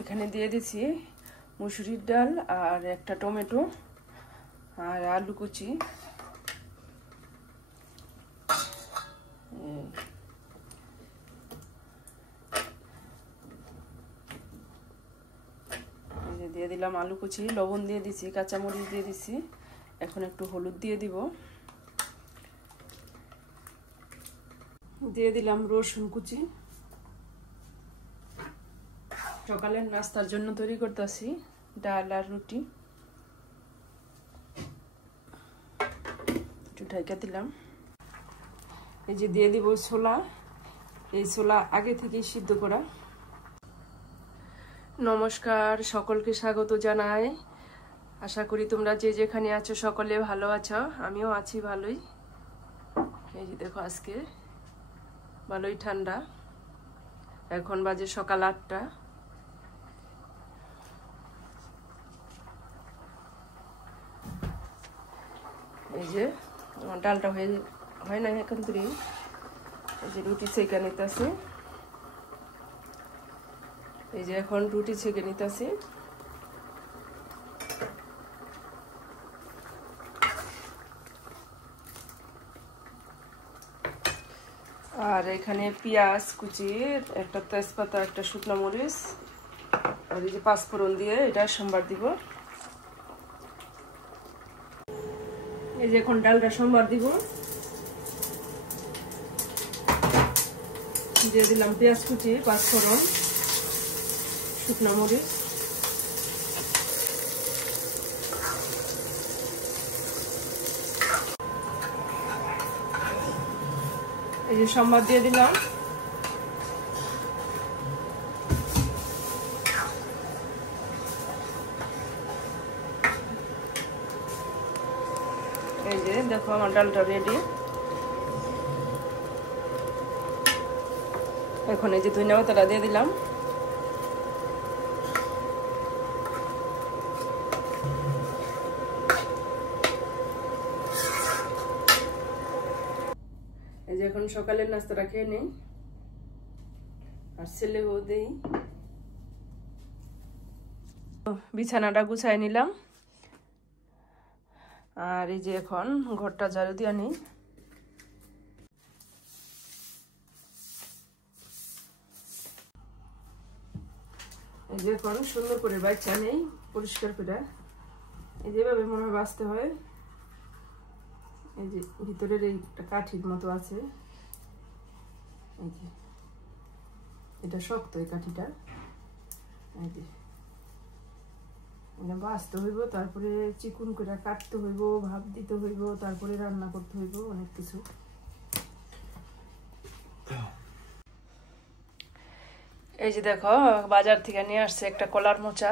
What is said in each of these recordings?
এখানে দিয়ে দিছি মুসুরির ডাল আর একটা টমেটো আর আলু কুচি। দিয়ে দিলাম আলু কুচি, লবণ দিয়ে দিছি, কাঁচামরিচ দিয়ে দিছি। এখন একটু হলুদ দিয়ে দিব, দিয়ে দিলাম রসুন কুচি। সকালের নাস্তার জন্য তৈরি করতেছি ডাল আর রুটি। একটু ঢাকা দিলাম। এই যে দিয়ে দিব ছোলা, এই ছোলা আগে থেকেই সিদ্ধ করা। নমস্কার, সকলকে স্বাগত জানাই। আশা করি তোমরা যে যেখানে আছো সকলে ভালো আছো, আমিও আছি ভালোই। এই যে দেখো আজকে ভালোই ঠান্ডা, এখন বাজে সকাল 8টা। এই যে আমার ডালটা হয় না এখন তুই। এই যে রুটি ছেঁকে নিতেছি, এই যে এখন রুটি ছেঁকে নিতেছি। আর এখানে পেঁয়াজ কুচি, একটা তেজপাতা, একটা শুকনো মরিচ আর এই যে পাঁচফোড়ন দিয়ে এটা সম্বার দিব। এই যে এখন ডালটা সম্বার দিব, দিয়ে দিলাম পেঁয়াজ কুচি, পাঁচফোড়ন, শুকনো মরিচ। এই যে সম্বার দিয়ে দিলাম। এই যে দেখো আমার ডালটা রেডি। এখন এই যে ধনিয়া পাতাটা দিয়ে দিলাম। এই যে এখন সকালের নাস্তাটা খেয়ে নেই আর ছেলেও দেই। বিছানাটা গুছাই নিলাম আর এই যে এখন ঘরটা ঝাড়ু দিয়ে নিই। এই যে এখন সুন্দর করে বাচ্চা নেই, পরিষ্কার করে এই যেভাবে মনে হয় বাঁচতে হয়। এই যে ভিতরের এই কাঠির মতো আছে, এই যে এটা শক্ত, এই কাঠিটা। এই যে এটা বাঁচতে হইব, তারপরে চিকুন করে কাটতে হইব, ভাপ দিতে হইব, তারপরে রান্না করতে হইব, অনেক কিছু। এই যে দেখো বাজার থেকে নিয়ে আসছে একটা কলার মোচা,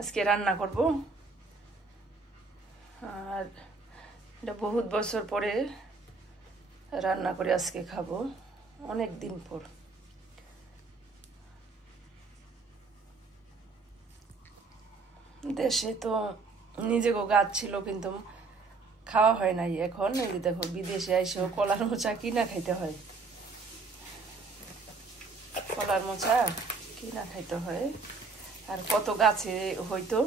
আজকে রান্না করব। আর এটা বহুত বছর পরে রান্না করে আজকে খাবো, অনেক দিন পর। দেশে তো নিজেকেও গাছ ছিল কিন্তু খাওয়া হয় নাই। এখন এই যে দেখো বিদেশে এসেও কলার মোচা কিনা খাইতে হয়, কলার মোচা কিনা খাইতে হয়। আর কত গাছে হইতো।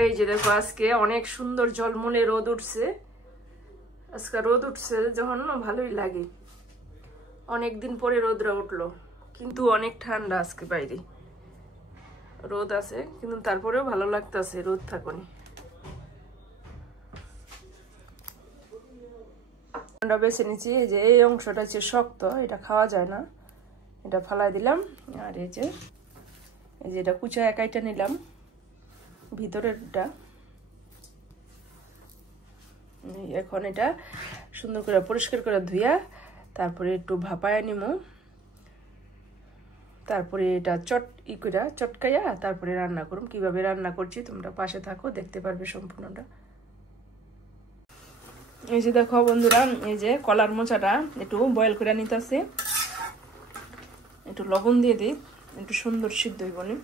এই যে দেখো আজকে অনেক সুন্দর ঝলমলে রোদ উঠছে। আজকে রোদ উঠছে যখন ভালোই লাগে, অনেকদিন পরে রোদরা উঠলো, কিন্তু অনেক ঠান্ডা আজকে বাইরে। রোদ আছে কিন্তু তারপরেও ভালো লাগতেছে, রোদ থাকুনি। বেছে নিচ্ছি, এই যে এই অংশটা হচ্ছে শক্ত, এটা খাওয়া যায় না, এটা ফালাই দিলাম। আর এই যে এটা কুচায় কাইটা নিলাম, ভিতরেরটা। এখন এটা সুন্দর করে পরিষ্কার করে ধুইয়া তারপরে একটু ভাপায় নিব, তারপরে এটা চটকাইয়া তারপরে রান্না করুম। কিভাবে রান্না করছি তোমরা পাশে থাকো, দেখতে পারবে সম্পূর্ণটা। এই যে দেখো বন্ধুরা, এই যে কলার মোচাটা একটু বয়েল করে নিতেছি, একটু লবণ দিয়ে দিই, একটু সুন্দর সিদ্ধ হইব না।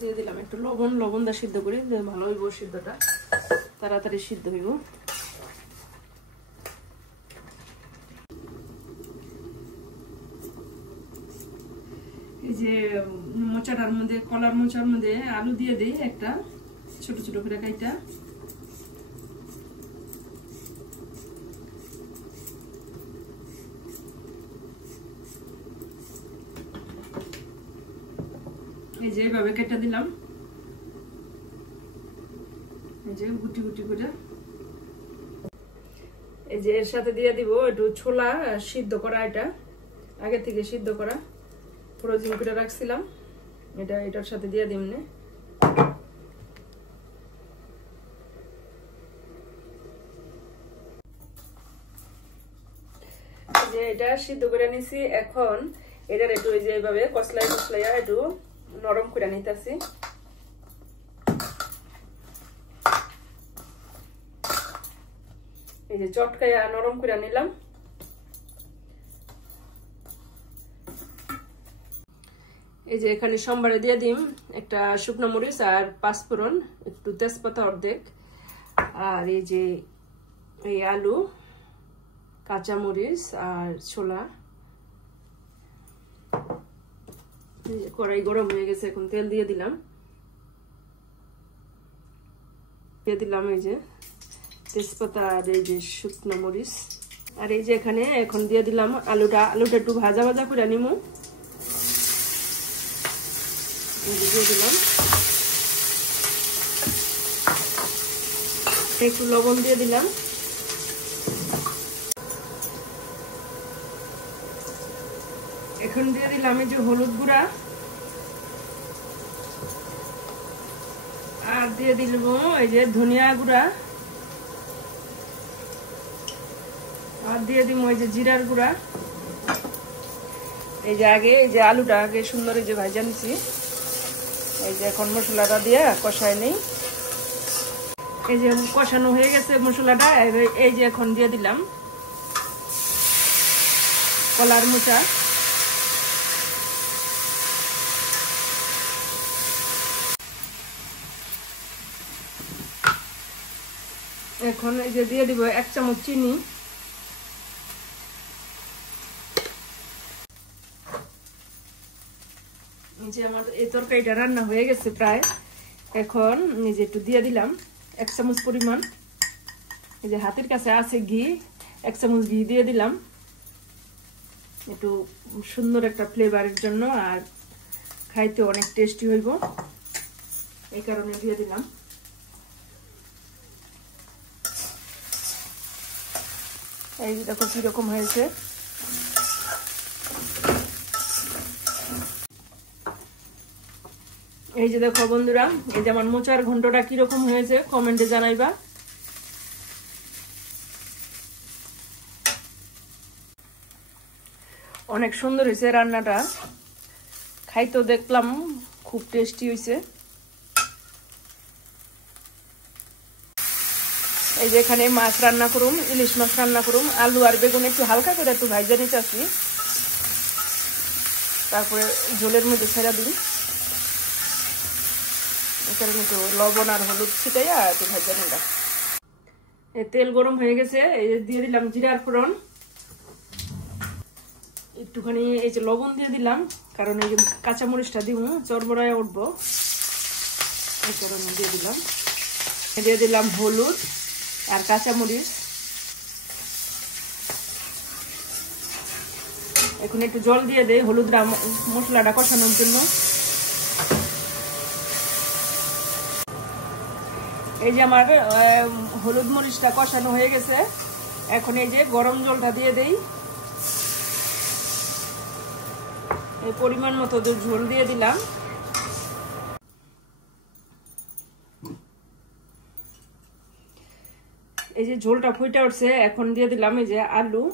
দিয়ে দিলাম একটু লবণ দা সিদ্ধ করি, ভালো হইব সিদ্ধটা, তাড়াতাড়ি সিদ্ধ হইব। যে মোচাটার মধ্যে, কলার মোচার মধ্যে আলু দিয়ে দিই একটা, ছোট ছোট করে কাইটা। এই যে এভাবে কেটে দিলাম, এই যে গুটি গুটি করে। এই যে এর সাথে দিয়ে দিব একটু ছোলা সিদ্ধ করা, এটা আগে থেকে সিদ্ধ করা ফ্রোজিং করে রাখছিলাম, এটার সাথে দিয়ে দিই। যে এটা সিদ্ধ করে নিছি, এখন এটার একটু এই যে এইভাবে কসলাই কসলাইয়া একটু নরম করে নিতেছি। এই যে চটকাইয়া নরম করে নিলাম। এই যে এখানে সম্বারে দিয়ে দিম একটা শুকনো মরিচ আর পাঁচফোড়ন, একটু তেজপাতা অর্ধেক, আর এই যে এই আলু, কাঁচা মরিচ আর ছোলা। কড়াই গরম হয়ে গেছে, এখন তেল দিয়ে দিলাম। এই যে তেজপাতা আর এই যে শুকনো মরিচ, আর এই যে এখানে এখন দিয়ে দিলাম আলুটা একটু ভাজা ভাজা করে নিমু। দিয়ে দিলাম একটু লবণ দিয়ে দিলাম। এখন দিয়ে দিলাম এই যে হলুদ গুঁড়া, আর দিয়ে দিলাম এই যে ধনিয়া গুঁড়া, আর দিয়ে দিব এই যে জিরার গুঁড়া। এই যে আগে এই যে আলুটা আগে সুন্দর এই যে ভাজা নিছি, এই যে এখন মশলাটা দিয়ে কষাই নেই। এই যে কষানো হয়ে গেছে মশলাটা, এই যে এখন দিয়ে দিলাম কলার মোচা। এখন এই যে দিয়ে দিব 1 চামচ চিনি। এই যে আমার এই তরকারিটা রান্না হয়ে গেছে প্রায়, এখন এই যে একটু দিয়ে দিলাম 1 চামচ পরিমাণ, এই যে হাতের কাছে আছে ঘি, 1 চামচ ঘি দিয়ে দিলাম একটু সুন্দর একটা ফ্লেভারের জন্য, আর খাইতে অনেক টেস্টি হইব, এই কারণে দিয়ে দিলাম। এই দেখো কিরকম হয়েছে। এই যে দেখো বন্ধুরা, এই যে আমার মোচার ঘন্টটা কিরকম হয়েছে কমেন্টে জানাইবা। অনেক সুন্দর হয়েছে রান্নাটা, খাইতেও দেখলাম খুব টেস্টি হয়েছে। এই যে এখানে মাছ রান্না করুম, ইলিশ মাছ রান্না করুম, আলু আর বেগুন একটু হালকা করে একটু ভাজা নিতে আসি, তারপরে ঝোলের মধ্যে ছেড়া দিই। এই কারণে একটু লবণ আর হলুদ ছিটাইয়া একটু ভাজা নিলাম। তেল গরম হয়ে গেছে, এই দিয়ে দিলাম জিরার ফোড়ন, একটুখানি এই যে লবণ দিয়ে দিলাম, কারণ এই যে কাঁচামরিচটা দিব চরবরায় উঠবো, এই কারণে দিয়ে দিলাম। দিয়ে দিলাম হলুদ আর কাঁচামরিচ। এখন একটু জল দিয়ে দেই হলুদটা মশলাটা কষানোর জন্য। এই যে আমার হলুদ মরিচটা কষানো হয়ে গেছে, এখন এই যে গরম জলটা দিয়ে দেই, এই পরিমাণ মতো ঝোল দিয়ে দিলাম। এই যে ঝোলটা ফুটে উঠছে, এখন দিয়ে দিলাম এই যে আলু,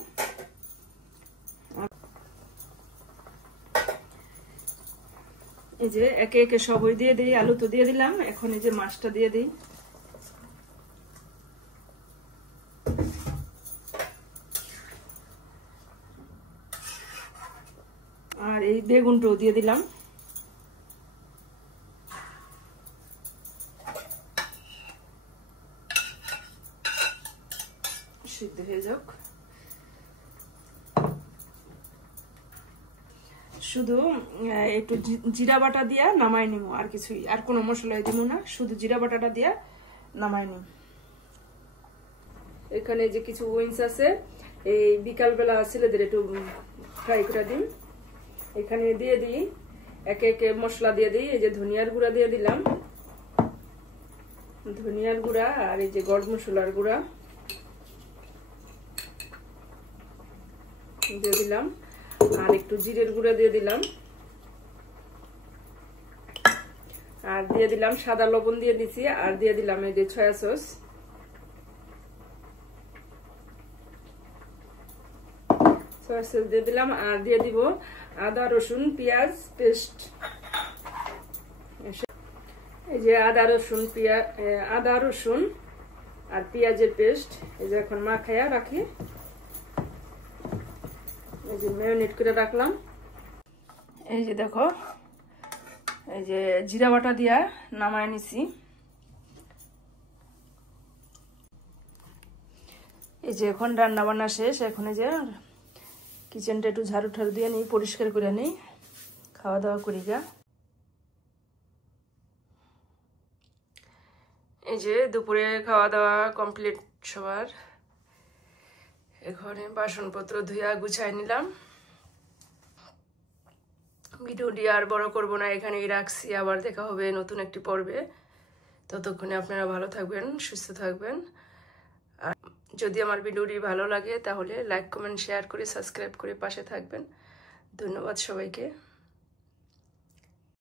এই যে একে একে সবই দিয়ে দিই। আলু তো দিয়ে দিলাম, এখন এই যে মাছটা দিয়ে দিই, আর এই বেগুনটাও দিয়ে দিলাম। সিদ্ধ হয়ে যাক। শুধু একটু জিরা বাটা দিয়া নামাই নিব, আর কিছুই, আর কোনো মশলা দিব না, শুধু জিরা বাটাটা দিয়া নামাই নিব। এখানে যে কিছু উইংস আছে, এই বিকালবেলা ছেলেদের একটু ফ্রাই করে দিন। এখানে দিয়ে দিই একে একে মশলা দিয়ে দিই। এই যে ধনিয়ার গুঁড়া দিয়ে দিলাম, ধনিয়ার গুঁড়া, আর এই যে গরম মশলার গুঁড়া দিয়ে দিলাম, আর একটু জিরের গুঁড়া দিয়ে দিলাম, আর দিয়ে দিলাম সাদা লবণ দিয়ে দিছি, আর দিয়ে দিলাম এই যে সয়া সস। সয়া সস দিয়ে দিলাম, আর দিয়ে দিব আদা রসুন পেঁয়াজ পেস্ট। এই যে আদা রসুন আর পেঁয়াজের পেস্ট, এই যে এখন মাখায়া রাখি। এই যে ম্যারিনেট করে রাখলাম। এই যে দেখো, এই যে জিরা বাটা দিয়া নামায় নিছি। এই যে এখন রান্না বান্না শেষ, এখন এই যে কিচেনটা একটু ঝাড়ু ঠাড়ু দিয়ে নিই, পরিষ্কার করে নিই, খাওয়া দাওয়া করি গা। এই যে দুপুরে খাওয়া দাওয়া কমপ্লিট সবার। এখানে বাসনপত্র ধুইয়া গুছাই নিলাম। ভিডিওটি আর বড় করব না, এখানেই রাখছি। আবার দেখা হবে নতুন একটি পর্বে। ততক্ষণে আপনারা ভালো থাকবেন, সুস্থ থাকবেন। আর যদি আমার ভিডিওটি ভালো লাগে তাহলে লাইক কমেন্ট শেয়ার করে সাবস্ক্রাইব করে পাশে থাকবেন। ধন্যবাদ সবাইকে।